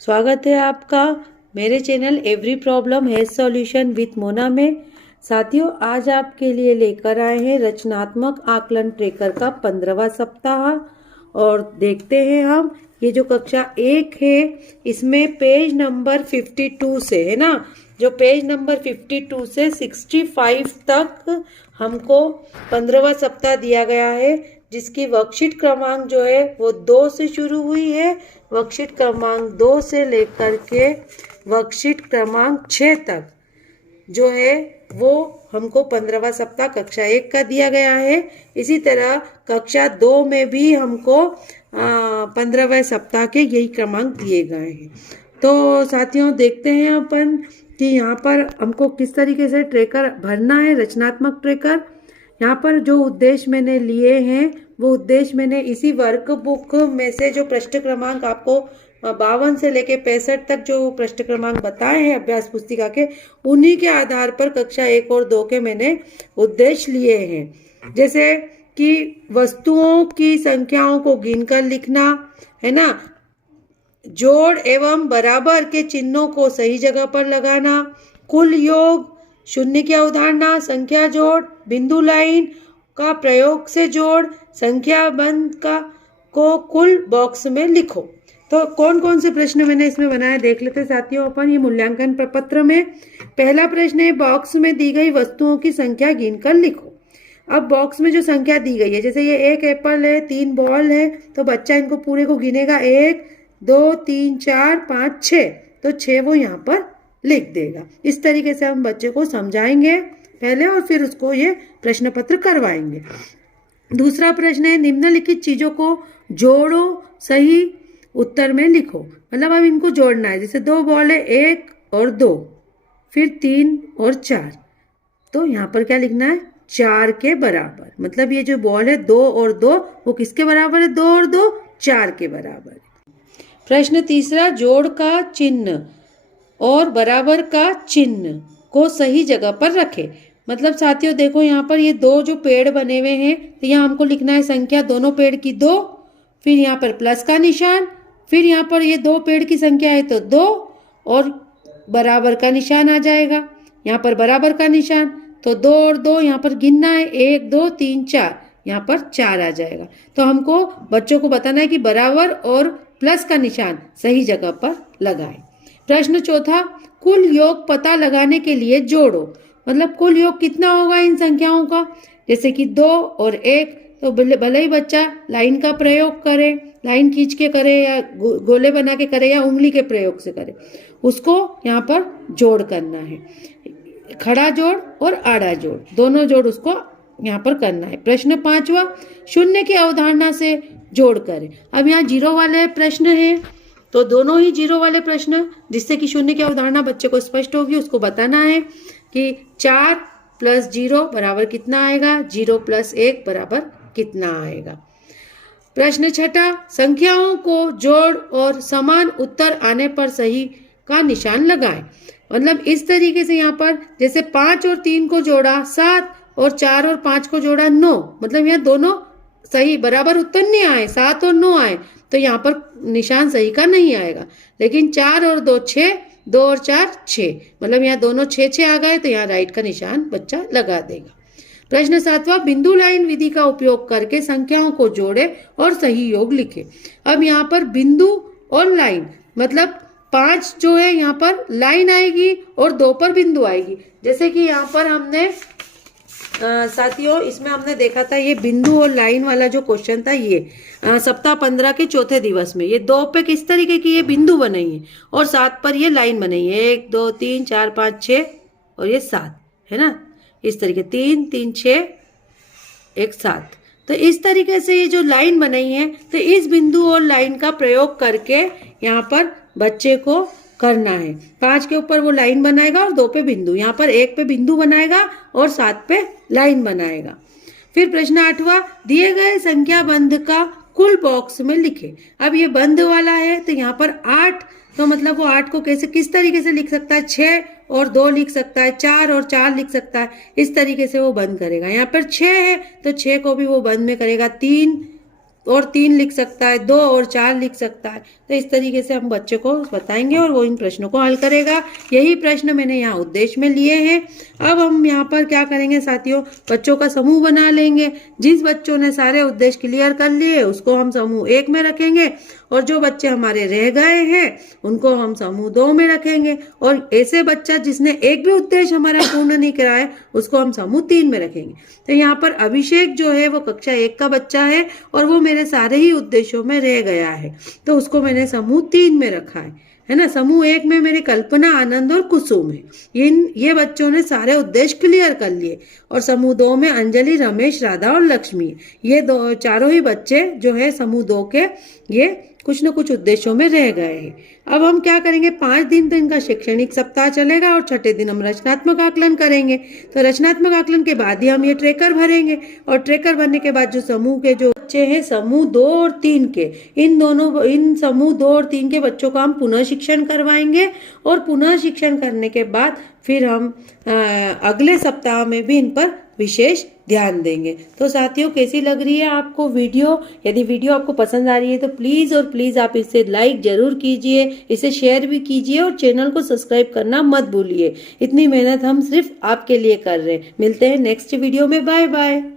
स्वागत है आपका मेरे चैनल एवरी प्रॉब्लम है सॉल्यूशन विथ मोना में। साथियों, आज आपके लिए लेकर आए हैं रचनात्मक आकलन ट्रेकर का 15वां सप्ताह। और देखते हैं हम ये जो कक्षा 1 है इसमें पेज नंबर 52 से है ना, जो पेज नंबर 52 से 65 तक हमको 15वां सप्ताह दिया गया है, जिसकी वर्कशीट क्रमांक जो है वो 2 से शुरू हुई है। वर्कशीट क्रमांक 2 से लेकर के वर्कशीट क्रमांक 6 तक जो है वो हमको 15वां सप्ताह कक्षा 1 का दिया गया है। इसी तरह कक्षा 2 में भी हमको 15वें सप्ताह के यही क्रमांक दिए गए हैं। तो साथियों, देखते हैं अपन कि यहाँ पर हमको किस तरीके से ट्रेकर भरना है, रचनात्मक ट्रेकर। यहाँ पर जो उद्देश्य मैंने लिए हैं वो उद्देश्य मैंने इसी वर्कबुक में से जो पृष्ठ क्रमांक आपको 52 से लेके 65 तक जो पृष्ठ क्रमांक बताए हैं अभ्यास पुस्तिका के, उन्हीं के आधार पर कक्षा 1 और 2 के मैंने उद्देश्य लिए हैं। जैसे कि वस्तुओं की संख्याओं को गिनकर लिखना है ना, जोड़ एवं बराबर के चिन्हों को सही जगह पर लगाना, कुल योग, शून्य की अवधारणा, संख्या जोड़, बिंदु लाइन का प्रयोग से जोड़, संख्या बंद का को कुल बॉक्स में लिखो। तो कौन कौन से प्रश्न मैंने इसमें बनाए देख लेते साथियों अपन। ये मूल्यांकन प्रपत्र में पहला प्रश्न है, बॉक्स में दी गई वस्तुओं की संख्या गिनकर लिखो। अब बॉक्स में जो संख्या दी गई है, जैसे ये 1 एप्पल है, 3 बॉल है, तो बच्चा इनको पूरे को गिनेगा 1 2 3 4 5 6, तो 6 वो यहाँ पर लिख देगा। इस तरीके से हम बच्चे को समझाएंगे पहले और फिर उसको ये प्रश्न पत्र करवाएंगे। दूसरा प्रश्न है, निम्नलिखित चीजों को जोड़ो, सही उत्तर में लिखो। मतलब अब इनको जोड़ना है, जैसे 2 बॉल है, 1 और 2, फिर 3 और 4, तो यहाँ पर क्या लिखना है, 4 के बराबर। मतलब ये जो बॉल है 2 और 2 वो किसके बराबर है, 2 और 2 4 के बराबर है। प्रश्न तीसरा, जोड़ का चिन्ह और बराबर का चिन्ह को सही जगह पर रखे। मतलब साथियों देखो, यहाँ पर ये 2 जो पेड़ बने हुए हैं, तो यहाँ हमको लिखना है संख्या दोनों पेड़ की 2, फिर यहाँ पर प्लस का निशान, फिर यहाँ पर ये 2 पेड़ की संख्या है तो 2 और बराबर का निशान आ जाएगा। यहाँ पर बराबर का निशान, तो 2 और 2 यहाँ पर गिनना है, 1 2 3 4, यहाँ पर 4 आ जाएगा। तो हमको बच्चों को बताना है कि बराबर और प्लस का निशान सही जगह पर लगाएं। प्रश्न चौथा, कुल योग पता लगाने के लिए जोड़ो। मतलब कुल योग कितना होगा इन संख्याओं का, जैसे कि 2 और 1, तो भले ही बच्चा लाइन का प्रयोग करे, लाइन खींच के करे या गोले बना के करे या उंगली के प्रयोग से करे, उसको यहाँ पर जोड़ करना है। खड़ा जोड़ और आड़ा जोड़, दोनों जोड़ उसको यहाँ पर करना है। प्रश्न पांचवा, शून्य की अवधारणा से जोड़ करें। अब यहाँ 0 वाले प्रश्न है, तो दोनों ही 0 वाले प्रश्न, जिससे कि शून्य की अवधारणा बच्चे को स्पष्ट होगी, उसको बताना है कि 4 + 0 बराबर कितना आएगा, 0 + 1 बराबर कितना आएगा। प्रश्न छठा, संख्याओं को जोड़ और समान उत्तर आने पर सही का निशान लगाएं। मतलब इस तरीके से यहाँ पर जैसे 5 और 3 को जोड़ा 7 और 4 और 5 को जोड़ा 9, मतलब यहाँ दोनों सही बराबर उत्तर नहीं आए, 7 और 9 आए, तो यहाँ पर निशान सही का नहीं आएगा। लेकिन 4 और 2 6, 2 और 4 6, मतलब यहाँ दोनों 6 6 आ गए, तो यहाँ राइट का निशान बच्चा लगा देगा। प्रश्न सातवां, बिंदु लाइन विधि का उपयोग करके संख्याओं को जोड़े और सही योग लिखे। अब यहाँ पर बिंदु और लाइन, मतलब 5 जो है यहाँ पर लाइन आएगी और 2 पर बिंदु आएगी। जैसे कि यहाँ पर हमने साथियों इसमें हमने देखा था, ये बिंदु और लाइन वाला जो क्वेश्चन था, ये सप्ताह 15 के चौथे दिवस में ये 2 पे किस तरीके की ये बिंदु बनाई है और 7 पर ये लाइन बनाई है, 1 2 3 4 5 6 और ये 7 है ना, इस तरीके 3 3 6 1 7। तो इस तरीके से ये जो लाइन बनाई है, तो इस बिंदु और लाइन का प्रयोग करके यहाँ पर बच्चे को करना है। 5 के ऊपर वो लाइन बनाएगा और 2 पे बिंदु, यहाँ पर 1 पे बिंदु बनाएगा और 7 पे लाइन बनाएगा। फिर प्रश्न 8वां, दिए गए संख्या बंध का कुल बॉक्स में लिखे। अब ये बंध वाला है, तो यहाँ पर 8, तो मतलब वो 8 को कैसे किस तरीके से लिख सकता है, 6 और 2 लिख सकता है, 4 और 4 लिख सकता है, इस तरीके से वो बंद करेगा। यहाँ पर 6 है तो 6 को भी वो बंद में करेगा, 3 और 3 लिख सकता है, 2 और 4 लिख सकता है। तो इस तरीके से हम बच्चे को बताएंगे और वो इन प्रश्नों को हल करेगा। यही प्रश्न मैंने यहाँ उद्देश्य में लिए हैं। अब हम यहाँ पर क्या करेंगे साथियों, बच्चों का समूह बना लेंगे। जिस बच्चों ने सारे उद्देश्य क्लियर कर लिए उसको हम समूह 1 में रखेंगे, और जो बच्चे हमारे रह गए हैं उनको हम समूह 2 में रखेंगे, और ऐसे बच्चा जिसने एक भी उद्देश्य हमारा पूर्ण नहीं कराया उसको हम समूह 3 में रखेंगे। तो यहाँ पर अभिषेक जो है वो कक्षा 1 का बच्चा है और वो मेरे सारे ही उद्देश्यों में रह गया है, तो उसको मैंने समूह 3 में रखा है ना। समूह 1 में मेरी कल्पना, आनंद और कुसुम है। ये बच्चों ने सारे उद्देश्य क्लियर कर लिए। और समूह 2 में अंजलि, रमेश, राधा और लक्ष्मी, ये चारों ही बच्चे जो है समूह 2 के, ये कुछ न कुछ उद्देश्यों में रह गए हैं। अब हम क्या करेंगे, 5 दिन तो इनका शैक्षणिक सप्ताह चलेगा और छठे दिन हम रचनात्मक आकलन करेंगे। तो रचनात्मक आकलन के बाद ही हम ये ट्रेकर भरेंगे, और ट्रेकर भरने के बाद जो समूह के जो बच्चे हैं समूह 2 और 3 के, इन समूह 2 और 3 के बच्चों का हम पुनः शिक्षण करवाएंगे, और पुनः शिक्षण करने के बाद फिर हम अगले सप्ताह में भी इन पर विशेष ध्यान देंगे। तो साथियों, कैसी लग रही है आपको वीडियो? यदि वीडियो आपको पसंद आ रही है तो प्लीज़ और प्लीज़ आप इसे लाइक जरूर कीजिए, इसे शेयर भी कीजिए और चैनल को सब्सक्राइब करना मत भूलिए। इतनी मेहनत हम सिर्फ आपके लिए कर रहे हैं। मिलते हैं नेक्स्ट वीडियो में। Bye bye.